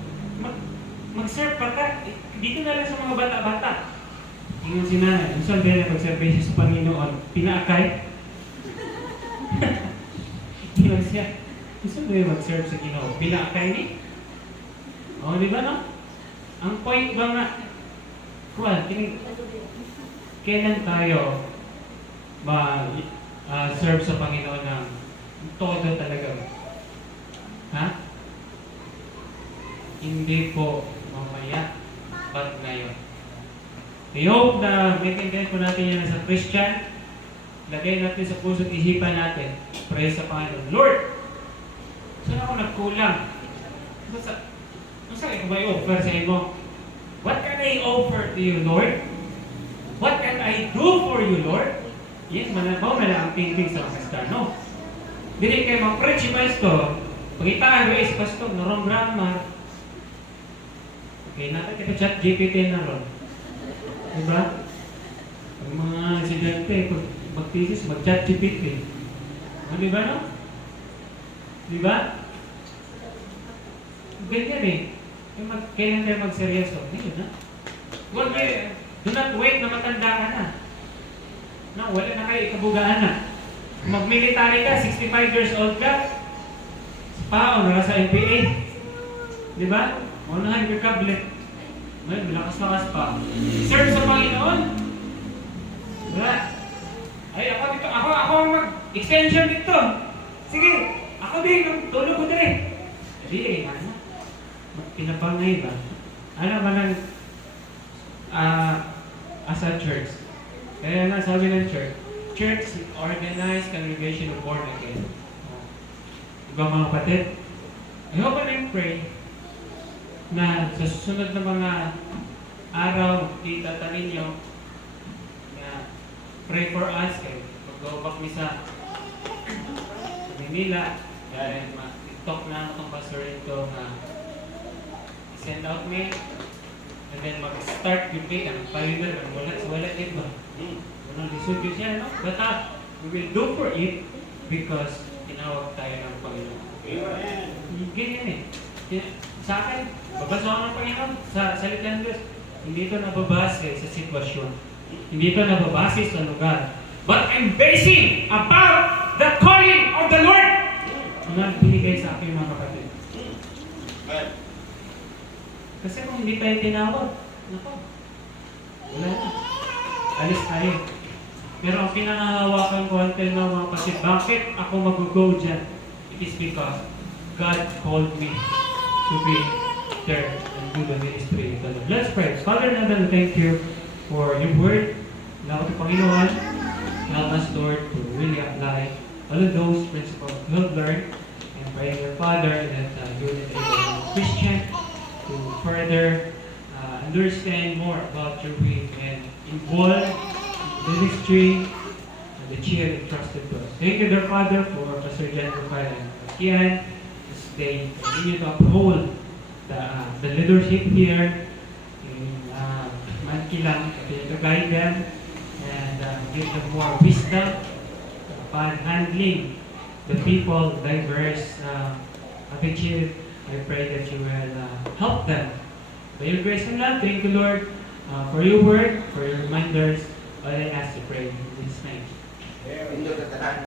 Mag-serve pa ka. Dito na lang sa mga bata-bata. Tingnan si nanay, ang sabi na pag-serve sa Panginoon, pinaakay. Tingnan siya, gusto mo yung mag-serve sa Ginoo, pinaakay ni? O, di ba no? Ang point ba nga, kailan tayo serve sa Panginoon ng todo talaga? Ha? Hindi po mamaya, but ngayon. I hope na maintindihan po natin yan as a Christian. Lagay natin sa puso at isipan natin. Pray sa Panginoon. Lord, saan ako nagkulang? Saan ko ba i-offer sa inyo? What can I offer to you, Lord? What can I do for you, Lord? Yes, manabaw na lang ang tingting sa Kristiyano. Dili kayo mag-preach pastor. Pagitaan ko is pastor, narong grammar. Okay, natin kita chat GPT na ron. Diba? Ang mga estudyante, mag-thesis, mag-chat GPT. Diba no? Diba? Ganyan eh. Kailan tayo mag-seryoso? Ngayon na. Huwag kayo, do not wait na matanda ka na. No, wala na kayo ikabugaan na. Mag-military ka, 65 years old ka, paon, nasa NPA. Diba? Unahan yung kablet. May lakas-lakas pa. Serve sa Panginoon. Diba? Ay, ako ang mag-extension dito. Sige, ako din, tulog ko din. Hindi ano? Pinapangay ba? Ano ba ng as a church? Kaya nga sabi ng church organized congregation of born again. Diba mga kapatid? I hope and pray na sa susunod na mga araw itatanin nyo na pray for us kay pag-gawak mi sa Manila dahil ma-tiktok na itong pastor ito na send out me and then mag-start yung pay ang palitan ang wala din ba? Unang lisod yun siya, no? But we will do for it because tinawag tayo ng Panginoon. Amen. Ganyan eh. Sa akin, babasa ako ng Panginoon sa salita ng Diyos. Hindi ito nababase sa sitwasyon. Hindi ito nababase sa lugar. but I'm basing above the calling of the Lord. Wala binigay sa akin mga kapatid. Kasi kung hindi tayo tinawag, nako, wala na. Alis tayo. Pero ang pinangahawakan ko until now mga kapatid, bakit ako mag-go dyan? It is because God called me to be there and do the ministry of the Lord. Let's pray. Father in heaven, thank you for your word. Now to Panginoon, help us, Lord, to really apply all of those principles we have learned. And pray, your Father, that you will enable a Christian to further understand more about your way and involve ministry and the cheer entrusted to us. Thank you, dear Father, for Pastor Jan Rufai and Kian. This day, continue to uphold the leadership here in Mankilang, continue to guide them and give them more wisdom upon handling the people, diverse attitude. I pray that you will help them. By your grace and love, thank you, Lord, for your word, for your reminders. All I ask to pray in Jesus' name. Indot na tanan.